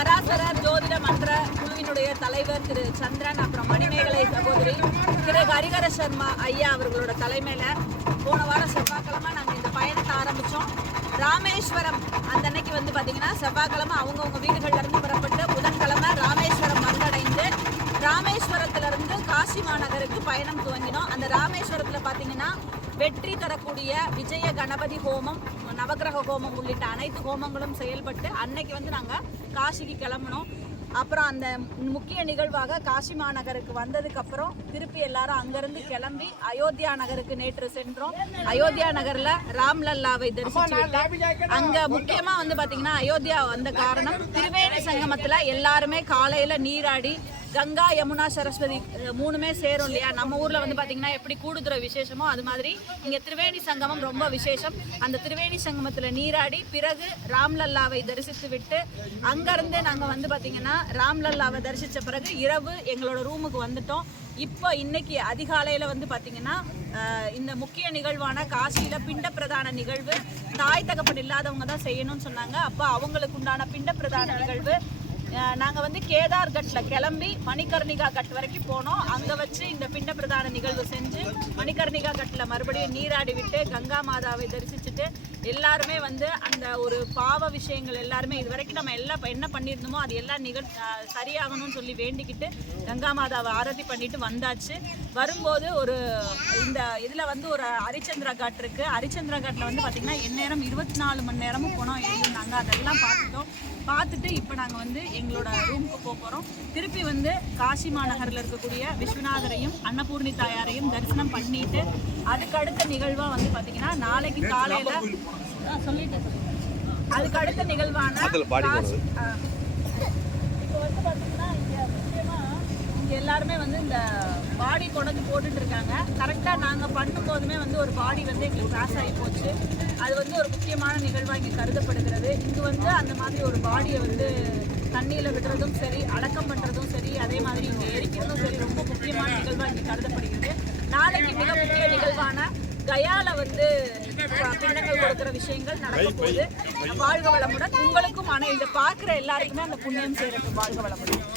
பராசரர் ஜோதிட மன்ற குழுவினுடைய தலைவர் திரு சந்திரன் அப்புறம் மணிமேகலை சகோதரி திரு ஹரிகர சர்மா ஐயா அவர்களோட தலைமையில் போன வாரம் செவ்வாய்க்கிழமை நாங்கள் இந்த பயணத்தை ஆரம்பித்தோம் ராமேஸ்வரம் அந்த அன்னைக்கு வந்து பார்த்தீங்கன்னா செவ்வாய்க்கிழமை அவங்கவுங்க வீடுகள்லேருந்து புறப்பட்டு பயணம் துவங்கினோம் அந்த ராமேஸ்வரத்தில் பார்த்தீங்கன்னா வெற்றி தரக்கூடிய விஜய கணபதி ஹோமம் நவகிரக ஹோமம் உள்ளிட்ட அனைத்து ஹோமங்களும் செயல்பட்டு அன்னைக்கு வந்து நாங்கள் காசிக்கு கிளம்பினோம் அப்புறம் அந்த முக்கிய நிகழ்வாக காசி மாநகருக்கு வந்ததுக்கப்புறம் திருப்பி எல்லாரும் அங்கேருந்து கிளம்பி அயோத்தியா நகருக்கு நேற்று சென்றோம் அயோத்தியா நகரில் ராம்லல்லாவை தரிசிச்சுட்டு அங்கே முக்கியமாக வந்து பார்த்திங்கன்னா அயோத்தியா வந்த காரணம் திருவேணி சங்கமத்தில் எல்லாருமே காலையில் நீராடி கங்கா யமுனா சரஸ்வதி மூணுமே சேரும் இல்லையா நம்ம ஊரில் வந்து பார்த்திங்கன்னா எப்படி கூடுதுற விசேஷமோ அது மாதிரி இங்கே திரிவேணி சங்கமம் ரொம்ப விசேஷம் அந்த திரிவேணி சங்கமத்தில் நீராடி பிறகு ராம்லல்லாவை தரிசித்து விட்டு அங்கேருந்து நாங்கள் வந்து பார்த்திங்கன்னா ராம்லல்லாவை தரிசித்த பிறகு இரவு எங்களோட ரூமுக்கு வந்துட்டோம் இப்போ இன்னைக்கு அதிகாலையில் வந்து பார்த்திங்கன்னா இந்த முக்கிய நிகழ்வான காசியில் பிண்ட பிரதான நிகழ்வு தாய் தகப்பன் இல்லாதவங்க தான் செய்யணும்னு சொன்னாங்க அப்போ அவங்களுக்கு உண்டான பிண்ட பிரதான நிகழ்வு நாங்கள் வந்து கேதார்கட்டில் கிளம்பி மணிகர்ணிகா கட் வரைக்கும் போனோம் அங்கே வச்சு இந்த பின்ன பிரதான நிகழ்வு செஞ்சு மணிகர்ணிகா கட்டில் மறுபடியும் நீராடி விட்டு கங்கா மாதாவை தரிசிச்சுட்டு எல்லாருமே வந்து அந்த ஒரு பாவ விஷயங்கள் எல்லாருமே இது வரைக்கும் நம்ம எல்லாம் என்ன பண்ணியிருந்தோமோ அது எல்லாம் நிகழ் சரியாகணும்னு சொல்லி வேண்டிக்கிட்டு கங்கா மாதாவை ஆரதி பண்ணிட்டு வந்தாச்சு வரும்போது ஒரு இந்த இதில் வந்து ஒரு ஹரிச்சந்திரா காட் இருக்குது ஹரிச்சந்திரா காட்டில் வந்து பார்த்திங்கன்னா எந்நேரம் இருபத்தி நாலு மணி நேரமும் போனோம் எழுதியிருந்தாங்க அதெல்லாம் பார்த்துட்டோம் பார்த்துட்டு இப்போ நாங்கள் வந்து எங்களோட ரூமுக்கு போக போகிறோம் திருப்பி வந்து காசி மாநகரில் இருக்கக்கூடிய விஸ்வநாதரையும் அன்னபூர்ணி தாயாரையும் தரிசனம் பண்ணிட்டு அதுக்கடுத்த நிகழ்வாக வந்து பார்த்திங்கன்னா நாளைக்கு காலையில் சொல்லிட்டு அதுக்கு அடுத்த நிகழ்வான எல்லாருமே வந்து இந்த பாடி கொண்டு போட்டுட்டு இருக்காங்க கரெக்டாக நாங்கள் பண்ணும்போதுமே வந்து ஒரு பாடி வந்து எங்களுக்கு கிராஸ் ஆகி போச்சு அது வந்து ஒரு முக்கியமான நிகழ்வாக இங்கே கருதப்படுகிறது இங்கே வந்து அந்த மாதிரி ஒரு பாடியை வந்து தண்ணியில் விடுறதும் சரி அடக்கம் பண்ணுறதும் சரி அதே மாதிரி இங்கே எரிக்கிறதும் சரி ரொம்ப முக்கியமான நிகழ்வாக இங்கே கருதப்படுகிறது நாளைக்கு மிக முக்கிய நிகழ்வான கயால வந்து பிணங்கள் கொடுக்கிற விஷயங்கள் நடக்கும்போது வாழ்க வளமுடன் உங்களுக்கும் ஆனால் இதை பார்க்குற எல்லாருக்குமே அந்த புண்ணியம் செய்யறதுக்கு வாழ்க வளமுடன்